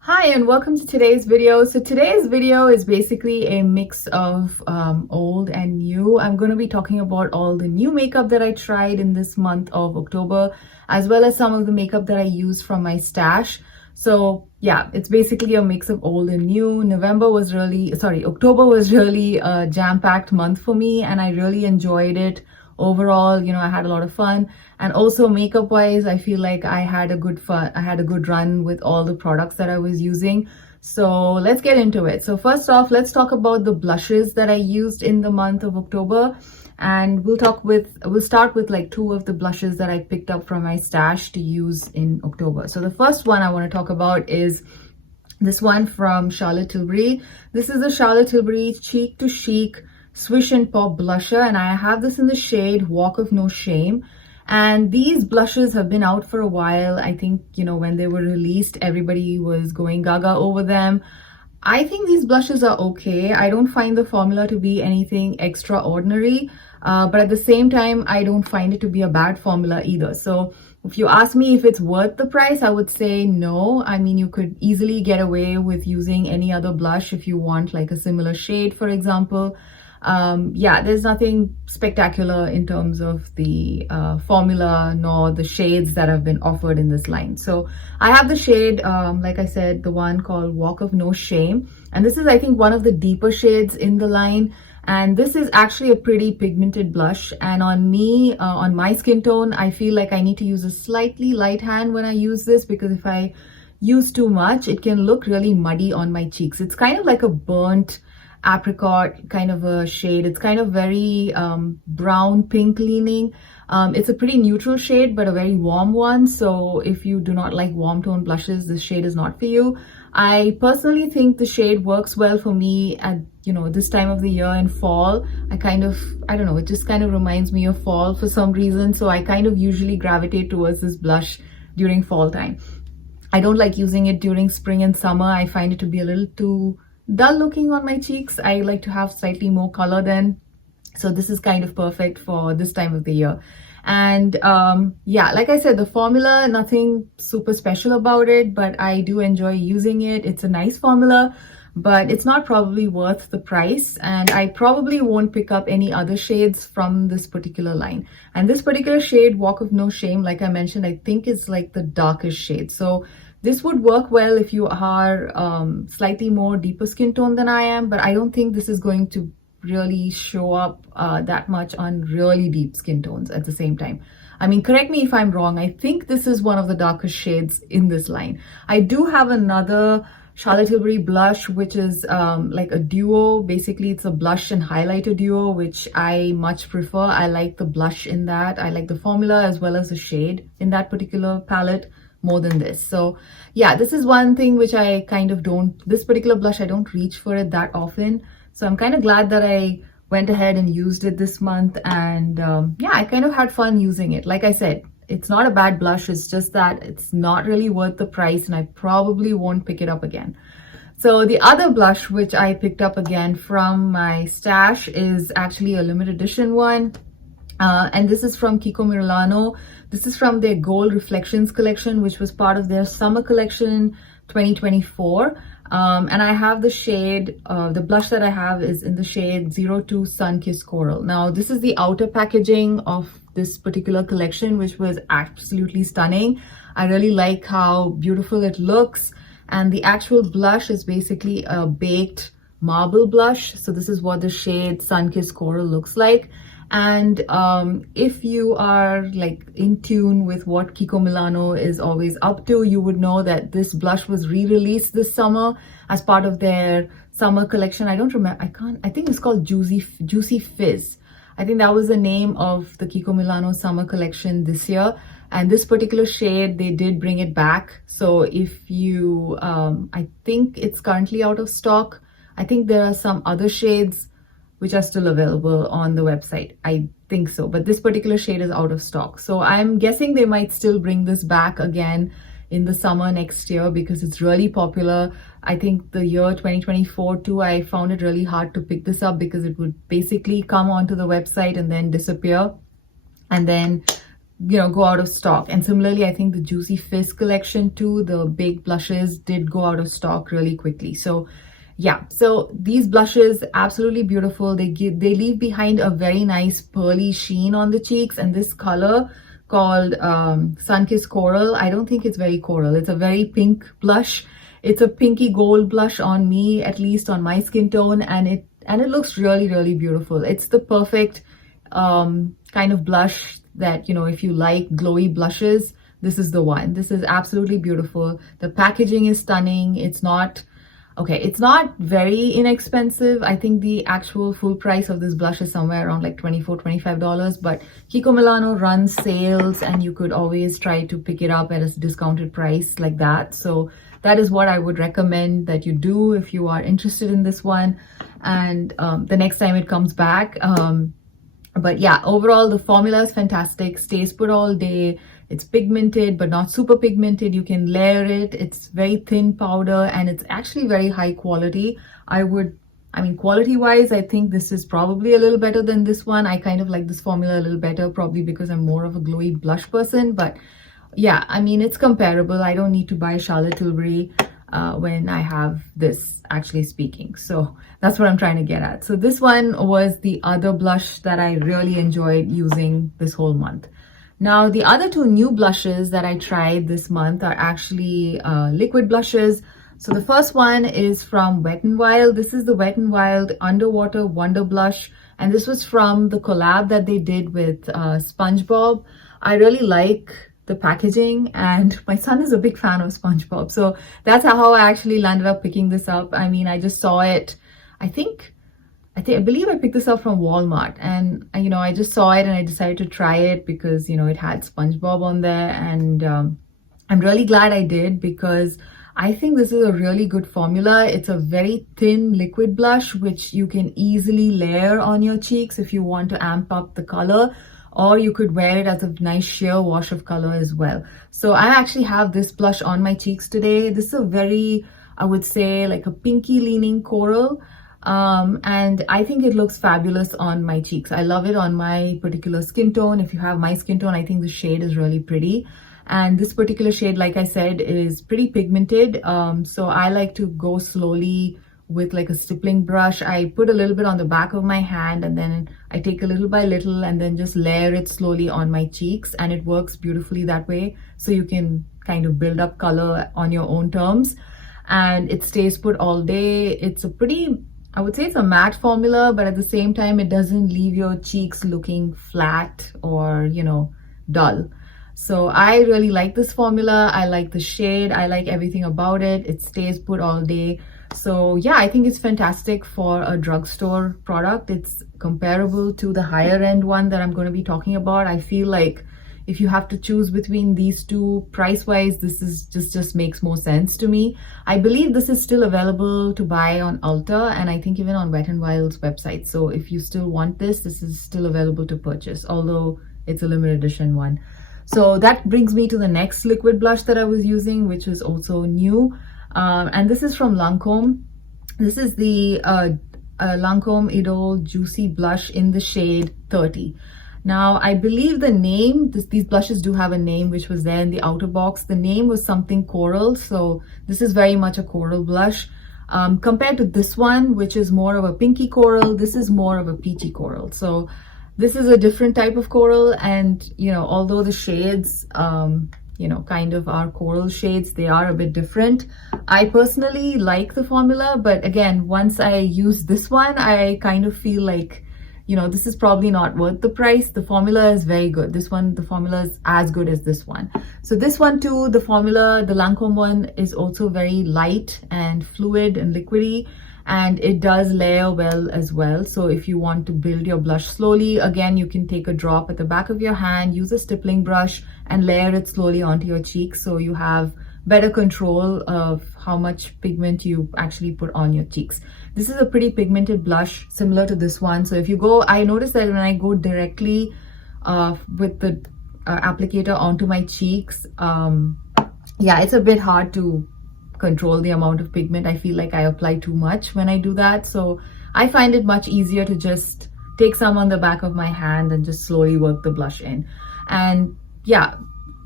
Hi and welcome to today's video. So today's video is basically a mix of old and new. I'm going to be talking about all the new makeup that I tried in this month of October, as well as some of the makeup that I used from my stash. So yeah, it's basically a mix of old and new. October was really a jam-packed month for me and I really enjoyed it. Overall, I had a lot of fun. And also makeup wise, I feel like I had a good run with all the products that I was using. So let's get into it. So first off, let's talk about the blushes that I used in the month of October. And we'll start with like two of the blushes that I picked up from my stash to use in October. So the first one I want to talk about is this one from Charlotte Tilbury. This is the Charlotte Tilbury Cheek to Chic Swish and Pop blusher, and I have this in the shade Walk of No Shame. And these blushes have been out for a while. I think, when they were released, everybody was going gaga over them. I think these blushes are okay. I don't find the formula to be anything extraordinary, but at the same time, I don't find it to be a bad formula either. So if you ask me if it's worth the price, I would say no. I mean, you could easily get away with using any other blush if you want like a similar shade, for example. Yeah, there's nothing spectacular in terms of the formula nor the shades that have been offered in this line. So I have the shade, like I said, the one called Walk of No Shame. And this is, I think, one of the deeper shades in the line. And this is actually a pretty pigmented blush. And on me, on my skin tone, I feel like I need to use a slightly light hand when I use this, because if I use too much, it can look really muddy on my cheeks. It's kind of like a burnt apricot kind of a shade. It's kind of very brown pink leaning. It's a pretty neutral shade but a very warm one, so if you do not like warm tone blushes, this shade is not for you. I personally think the shade works well for me at this time of the year in fall. I don't know, it just kind of reminds me of fall for some reason, so I kind of usually gravitate towards this blush during fall time. I don't like using it during spring and summer. I find it to be a little too dull looking on my cheeks. I like to have slightly more color then. So this is kind of perfect for this time of the year. And yeah, like I said, the formula, nothing super special about it, but I do enjoy using it. It's a nice formula, but it's not probably worth the price. And I probably won't pick up any other shades from this particular line. And this particular shade, Walk of No Shame, like I mentioned, I think is like the darkest shade. So this would work well if you are slightly more deeper skin tone than I am, but I don't think this is going to really show up that much on really deep skin tones at the same time. I mean, correct me if I'm wrong. I think this is one of the darkest shades in this line. I do have another Charlotte Tilbury blush, which is like a duo. Basically, it's a blush and highlighter duo, which I much prefer. I like the blush in that. I like the formula as well as the shade in that particular palette more than this. So yeah, this is one thing which I kind of this particular blush, I don't reach for it that often. So I'm kind of glad that I went ahead and used it this month. And yeah, I kind of had fun using it. Like I said, it's not a bad blush. It's just that it's not really worth the price and I probably won't pick it up again. So the other blush which I picked up again from my stash is actually a limited edition one. And this is from Kiko Milano. This is from their Gold Reflections collection, which was part of their summer collection 2024. And I have the shade, the blush that I have is in the shade 02 Sun Kiss Coral. Now, this is the outer packaging of this particular collection, which was absolutely stunning. I really like how beautiful it looks. And the actual blush is basically a baked marble blush. So this is what the shade Sun Kiss Coral looks like. And if you are like in tune with what Kiko Milano is always up to, you would know that this blush was re-released this summer as part of their summer collection. I don't remember, I think it's called Juicy Fizz. I think that was the name of the Kiko Milano summer collection this year. And this particular shade, they did bring it back. So if you, I think it's currently out of stock. I think there are some other shades which are still available on the website. I think so, but this particular shade is out of stock. So I'm guessing they might still bring this back again in the summer next year because it's really popular. I think the year 2024 too, I found it really hard to pick this up because it would basically come onto the website and then disappear. And then go out of stock. And similarly, I think the Juicy Fizz collection too, the big blushes did go out of stock really quickly. So yeah, so these blushes, absolutely beautiful. They leave behind a very nice pearly sheen on the cheeks, and this color called Sunkissed Coral, I don't think it's very coral. It's a very pink blush. It's a pinky gold blush on me, at least on my skin tone, and it looks really, really beautiful. It's the perfect kind of blush that, if you like glowy blushes, this is the one. This is absolutely beautiful. The packaging is stunning. It's not very inexpensive. I think the actual full price of this blush is somewhere around like $24-25, but Kiko Milano runs sales and you could always try to pick it up at a discounted price like that. So that is what I would recommend that you do if you are interested in this one, and the next time it comes back. But yeah, overall the formula is fantastic, stays put all day. It's pigmented but not super pigmented. You can layer it. It's very thin powder and it's actually very high quality. Quality wise, I think this is probably a little better than this one. I kind of like this formula a little better, probably because I'm more of a glowy blush person. But yeah, it's comparable. I don't need to buy Charlotte Tilbury when I have this, actually speaking. So that's what I'm trying to get at. So this one was the other blush that I really enjoyed using this whole month. Now, the other two new blushes that I tried this month are actually liquid blushes. So the first one is from Wet n Wild. This is the Wet n Wild Underwater Wonder Blush, and this was from the collab that they did with SpongeBob. I really like the packaging, and my son is a big fan of SpongeBob, so that's how I actually landed up picking this up. I just saw it. I believe I picked this up from Walmart, and I just saw it and I decided to try it because it had SpongeBob on there, and I'm really glad I did, because I think this is a really good formula. It's a very thin liquid blush which you can easily layer on your cheeks if you want to amp up the color, or you could wear it as a nice sheer wash of color as well. So I actually have this blush on my cheeks today. This is a very, I would say, like a pinky leaning coral. And I think it looks fabulous on my cheeks. I love it on my particular skin tone. If you have my skin tone, I think the shade is really pretty. And this particular shade, like I said, is pretty pigmented. So I like to go slowly with like a stippling brush. I put a little bit on the back of my hand, and then I take a little by little and then just layer it slowly on my cheeks, and it works beautifully that way. So you can kind of build up color on your own terms, and it stays put all day. It's a pretty, I would say it's a matte formula, but at the same time, it doesn't leave your cheeks looking flat or, dull. So I really like this formula. I like the shade. I like everything about it. It stays put all day. So yeah, I think it's fantastic for a drugstore product. It's comparable to the higher end one that I'm going to be talking about. I feel like if you have to choose between these two price wise, this is just makes more sense to me. I believe this is still available to buy on Ulta, and I think even on Wet n Wild's website. So if you still want this is still available to purchase, although it's a limited edition one. So that brings me to the next liquid blush that I was using, which is also new. And this is from Lancome. This is the Lancome Idole Juicy Blush in the shade 30. Now, I believe the name, these blushes do have a name which was there in the outer box. The name was something coral, so this is very much a coral blush. Compared to this one, which is more of a pinky coral, this is more of a peachy coral. So this is a different type of coral, and although the shades kind of are coral shades, they are a bit different. I personally like the formula, but again, once I use this one, I kind of feel like this is probably not worth the price. The formula is very good. This one, the formula is as good as this one. So this one too, the formula, the Lancome one, is also very light and fluid and liquidy, and it does layer well as well. So if you want to build your blush slowly, again, you can take a drop at the back of your hand, use a stippling brush and layer it slowly onto your cheeks, so you have better control of how much pigment you actually put on your cheeks. This is a pretty pigmented blush similar to this one. So if you go, I notice that when I go directly with the applicator onto my cheeks, yeah, it's a bit hard to control the amount of pigment. I feel like I apply too much when I do that. So I find it much easier to just take some on the back of my hand and just slowly work the blush in. And yeah,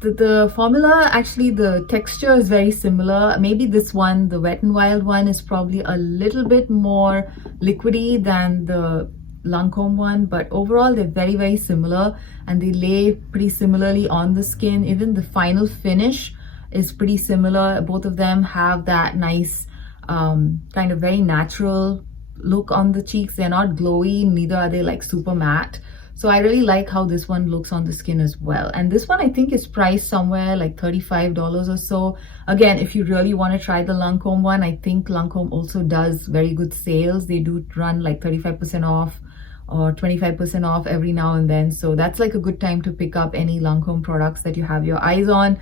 the formula, actually the texture is very similar. Maybe this one, the Wet n Wild one, is probably a little bit more liquidy than the Lancome one, but overall they're very, very similar, and they lay pretty similarly on the skin. Even the final finish is pretty similar. Both of them have that nice kind of very natural look on the cheeks. They're not glowy, neither are they like super matte. So I really like how this one looks on the skin as well. And this one I think is priced somewhere like $35 or so. Again, if you really want to try the Lancome one, I think Lancome also does very good sales. They do run like 35% off or 25% off every now and then. So that's like a good time to pick up any Lancome products that you have your eyes on.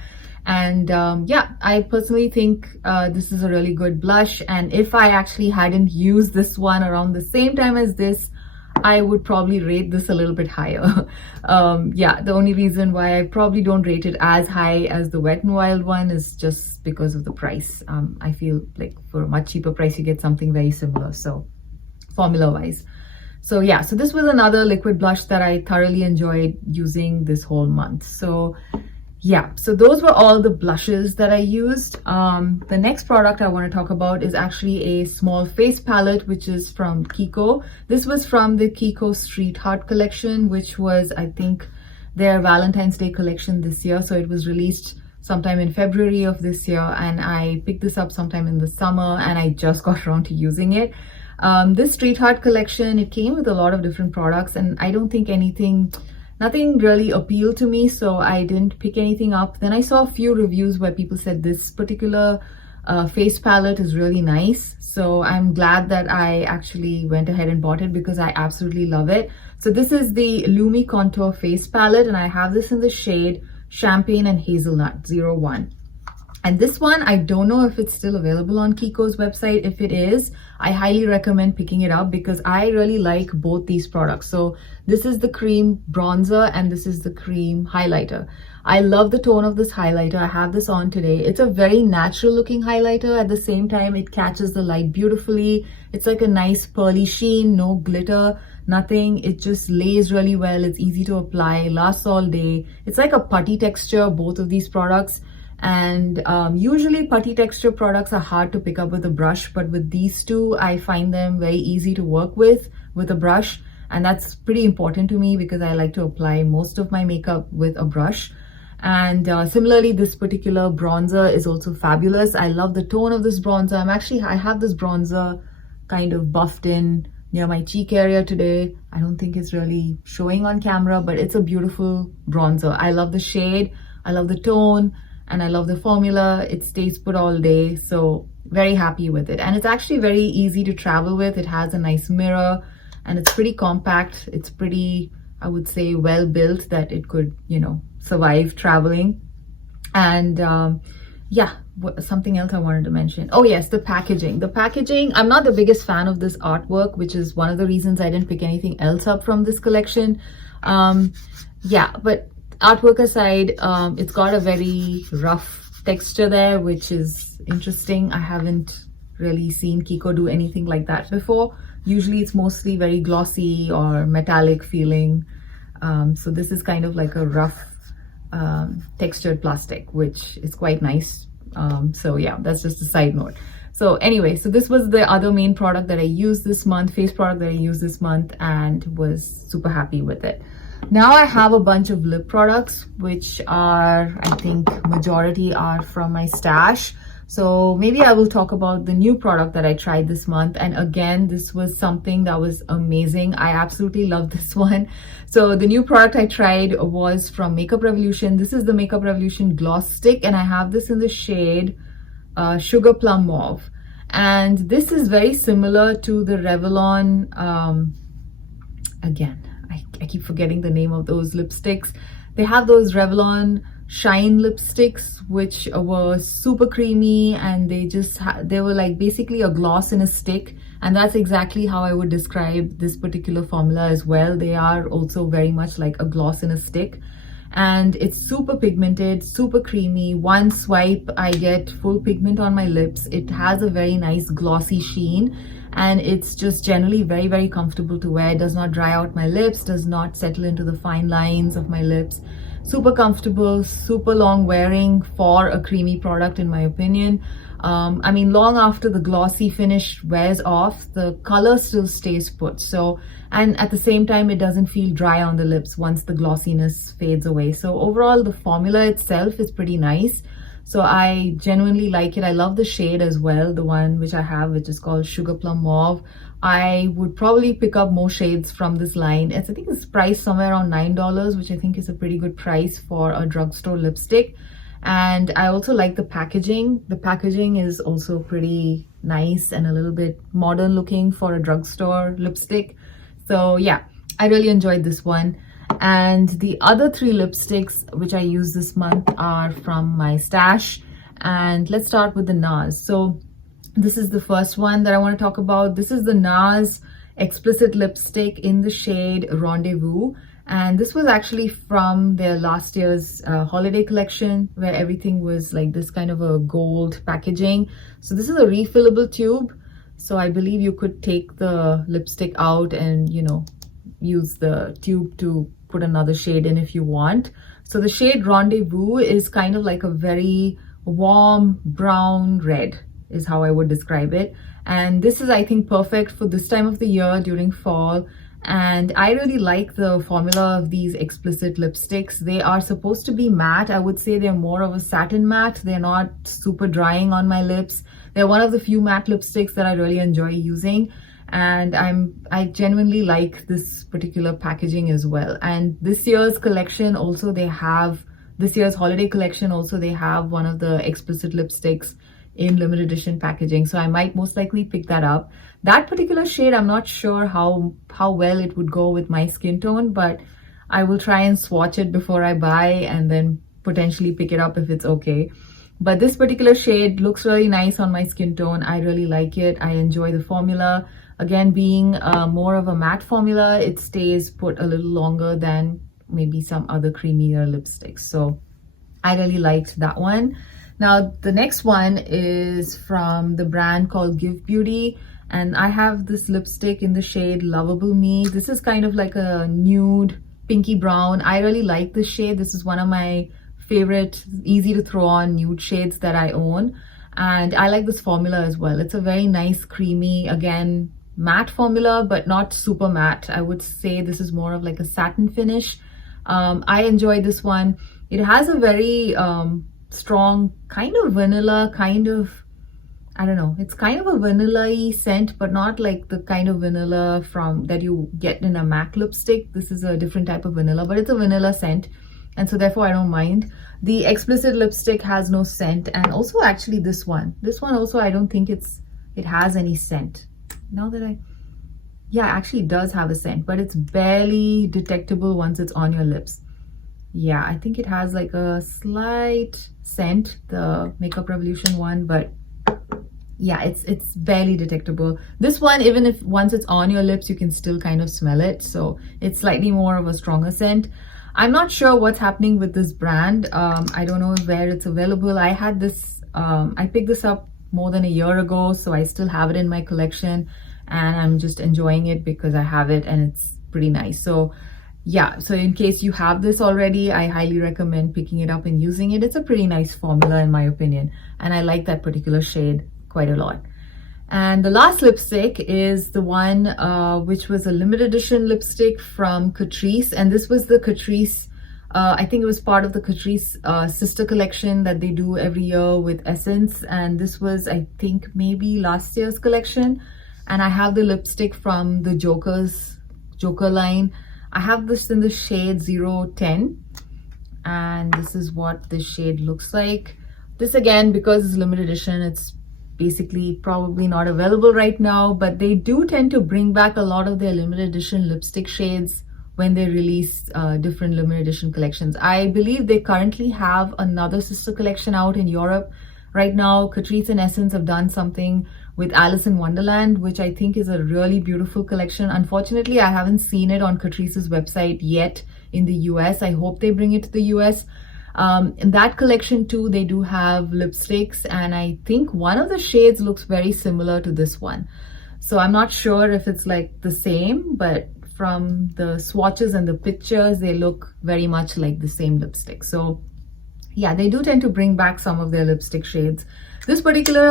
And yeah, I personally think this is a really good blush. And if I actually hadn't used this one around the same time as this, I would probably rate this a little bit higher. Yeah, the only reason why I probably don't rate it as high as the Wet n Wild one is just because of the price. I feel like for a much cheaper price, you get something very similar, so formula wise. So yeah, so this was another liquid blush that I thoroughly enjoyed using this whole month. So yeah, so those were all the blushes that I used. The next product I want to talk about is actually a small face palette, which is from Kiko. This was from the Kiko Street Heart collection, which was, I think, their Valentine's Day collection this year. So it was released sometime in February of this year, and I picked this up sometime in the summer, and I just got around to using it. This Street Heart collection, it came with a lot of different products, and I don't think nothing really appealed to me, so I didn't pick anything up. Then I saw a few reviews where people said this particular face palette is really nice. So I'm glad that I actually went ahead and bought it because I absolutely love it. So this is the Lumi Contour Face Palette, and I have this in the shade Champagne and Hazelnut 01. And this one, I don't know if it's still available on Kiko's website. If it is, I highly recommend picking it up because I really like both these products. So this is the cream bronzer and this is the cream highlighter. I love the tone of this highlighter. I have this on today. It's a very natural looking highlighter. At the same time, it catches the light beautifully. It's like a nice pearly sheen, no glitter, nothing. It just lays really well. It's easy to apply, lasts all day. It's like a putty texture, both of these products. And usually putty texture products are hard to pick up with a brush, but with these two, I find them very easy to work with a brush. And that's pretty important to me because I like to apply most of my makeup with a brush. And similarly, this particular bronzer is also fabulous. I love the tone of this bronzer. I have this bronzer kind of buffed in near my cheek area today. I don't think it's really showing on camera, but it's a beautiful bronzer. I love the shade, I love the tone, and I love the formula. It stays put all day, so very happy with it. And it's actually very easy to travel with. It has a nice mirror and it's pretty compact. It's pretty, I would say, well built that it could, survive traveling. And yeah, something else I wanted to mention. Oh yes, the packaging. The packaging, I'm not the biggest fan of this artwork, which is one of the reasons I didn't pick anything else up from this collection. Yeah, but artwork aside, it's got a very rough texture there, which is interesting. I haven't really seen Kiko do anything like that before. Usually it's mostly very glossy or metallic feeling. So this is kind of like a rough textured plastic, which is quite nice. So yeah, that's just a side note. So anyway, so this was the other main product that I used this month, face product that I used this month, and was super happy with it. Now I have a bunch of lip products, which are, I think majority are from my stash. So maybe I will talk about the new product that I tried this month. And again, this was something that was amazing. I absolutely love this one. So the new product I tried was from Makeup Revolution. This is the Makeup Revolution Gloss Stick, and I have this in the shade Sugar Plum Mauve. And this is very similar to the Revlon, again, I keep forgetting the name of those lipsticks. They have those Revlon Shine lipsticks, which were super creamy, and they were like basically a gloss in a stick. And that's exactly how I would describe this particular formula as well. They are also very much like a gloss in a stick. And it's super pigmented, super creamy. One swipe, I get full pigment on my lips. It has a very nice glossy sheen, and it's just generally very, very comfortable to wear. It does not dry out my lips, does not settle into the fine lines of my lips. Super comfortable, super long wearing for a creamy product in my opinion. I mean, long after the glossy finish wears off, the color still stays put. So, and at the same time, it doesn't feel dry on the lips once the glossiness fades away. So overall, the formula itself is pretty nice. So I genuinely like it. I love the shade as well, the one which I have, which is called Sugar Plum Mauve. I would probably pick up more shades from this line. I think it's priced somewhere around $9, which I think is a pretty good price for a drugstore lipstick. And I also like the packaging. The packaging is also pretty nice and a little bit modern looking for a drugstore lipstick. So yeah, I really enjoyed this one. And the other three lipsticks which I use this month are from my stash. And let's start with the NARS. So this is the first one that I want to talk about. This is the NARS Explicit Lipstick in the shade Rendezvous. And this was actually from their last year's holiday collection, where everything was like this kind of a gold packaging. So this is a refillable tube. So I believe you could take the lipstick out and, you know, use the tube to put another shade in if you want. So the shade Rendezvous is kind of like a very warm brown red is how I would describe it. And this is, I think, perfect for this time of the year during fall. And I really like the formula of these explicit lipsticks. They are supposed to be matte. I would say they're more of a satin matte. They're not super drying on my lips. They're one of the few matte lipsticks that I really enjoy using. And I genuinely like this particular packaging as well. And this year's collection also, this year's holiday collection also, they have one of the explicit lipsticks in limited edition packaging. So I might most likely pick that up. That particular shade, I'm not sure how well it would go with my skin tone, but I will try and swatch it before I buy and then potentially pick it up if it's okay. But this particular shade looks really nice on my skin tone. I really like it. I enjoy the formula. Again, being more of a matte formula, it stays put a little longer than maybe some other creamier lipsticks. So I really liked that one. Now, the next one is from the brand called Give Beauty. And I have this lipstick in the shade Lovable Me. This is kind of like a nude pinky brown. I really like this shade. This is one of my favorite, easy to throw on nude shades that I own. And I like this formula as well. It's a very nice, creamy, again, matte formula, but not super matte. I would say this is more of like a satin finish. I enjoy this one. It has a very strong kind of vanilla, kind of, I don't know, it's kind of a vanilla-y scent, but not like the kind of vanilla from that you get in a MAC lipstick. This is a different type of vanilla, but it's a vanilla scent. And so therefore I don't mind. The explicit lipstick has no scent. And also actually this one also, I don't think it has any scent. Now that yeah, actually it does have a scent, but it's barely detectable once it's on your lips. Yeah, I think it has like a slight scent, the Makeup Revolution one, but yeah, it's barely detectable. This one, even if once it's on your lips, you can still kind of smell it. So it's slightly more of a stronger scent. I'm not sure what's happening with this brand. I don't know where it's available. I had this, I picked this up more than a year ago, so I still have it in my collection and I'm just enjoying it because I have it and it's pretty nice. So yeah, so in case you have this already, I highly recommend picking it up and using it. It's a pretty nice formula in my opinion, and I like that particular shade quite a lot. And the last lipstick is the one which was a limited edition lipstick from Catrice, and this was the Catrice, I think it was part of the Catrice sister collection that they do every year with Essence, and this was, I think, maybe last year's collection. And I have the lipstick from the Joker line. I have this in the shade 010, and this is what this shade looks like. This again, because it's limited edition, it's basically probably not available right now, but they do tend to bring back a lot of their limited edition lipstick shades when they release different limited edition collections. I believe they currently have another sister collection out in Europe right now. Catrice and Essence have done something with Alice in Wonderland, which I think is a really beautiful collection. Unfortunately, I haven't seen it on Catrice's website yet in the US. I hope they bring it to the US. In that collection too, they do have lipsticks, and I think one of the shades looks very similar to this one. So I'm not sure if it's like the same, but from the swatches and the pictures, they look very much like the same lipstick. So yeah, they do tend to bring back some of their lipstick shades. This particular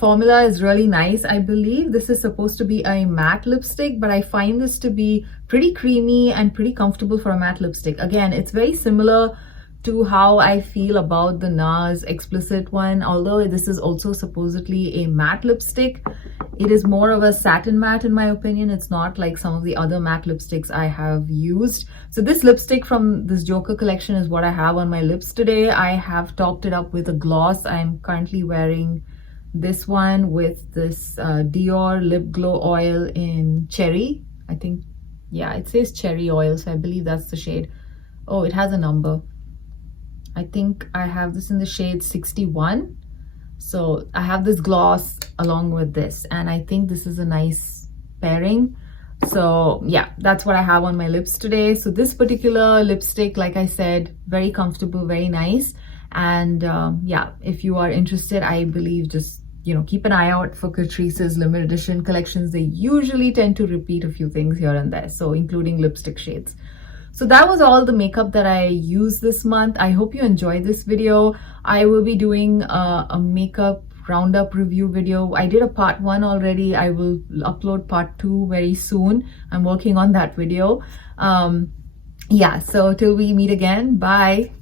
formula is really nice. I believe this is supposed to be a matte lipstick, but I find this to be pretty creamy and pretty comfortable for a matte lipstick. Again, it's very similar to how I feel about the NARS Explicit one. Although this is also supposedly a matte lipstick, it is more of a satin matte in my opinion. It's not like some of the other matte lipsticks I have used. So this lipstick from this Joker collection is what I have on my lips today. I have topped it up with a gloss. I'm currently wearing this one with this Dior Lip Glow Oil in Cherry. I think, yeah, it says Cherry Oil, so I believe that's the shade. Oh, it has a number. I think I have this in the shade 61. So I have this gloss along with this, and I think this is a nice pairing. So yeah, that's what I have on my lips today. So this particular lipstick, like I said, very comfortable, very nice. And yeah, if you are interested, I believe just, you know, keep an eye out for Catrice's limited edition collections. They usually tend to repeat a few things here and there, so including lipstick shades. So that was all the makeup that I used this month. I hope you enjoyed this video. I will be doing a makeup roundup review video. I did a part 1 already. I will upload part 2 very soon. I'm working on that video. Yeah, so till we meet again, bye.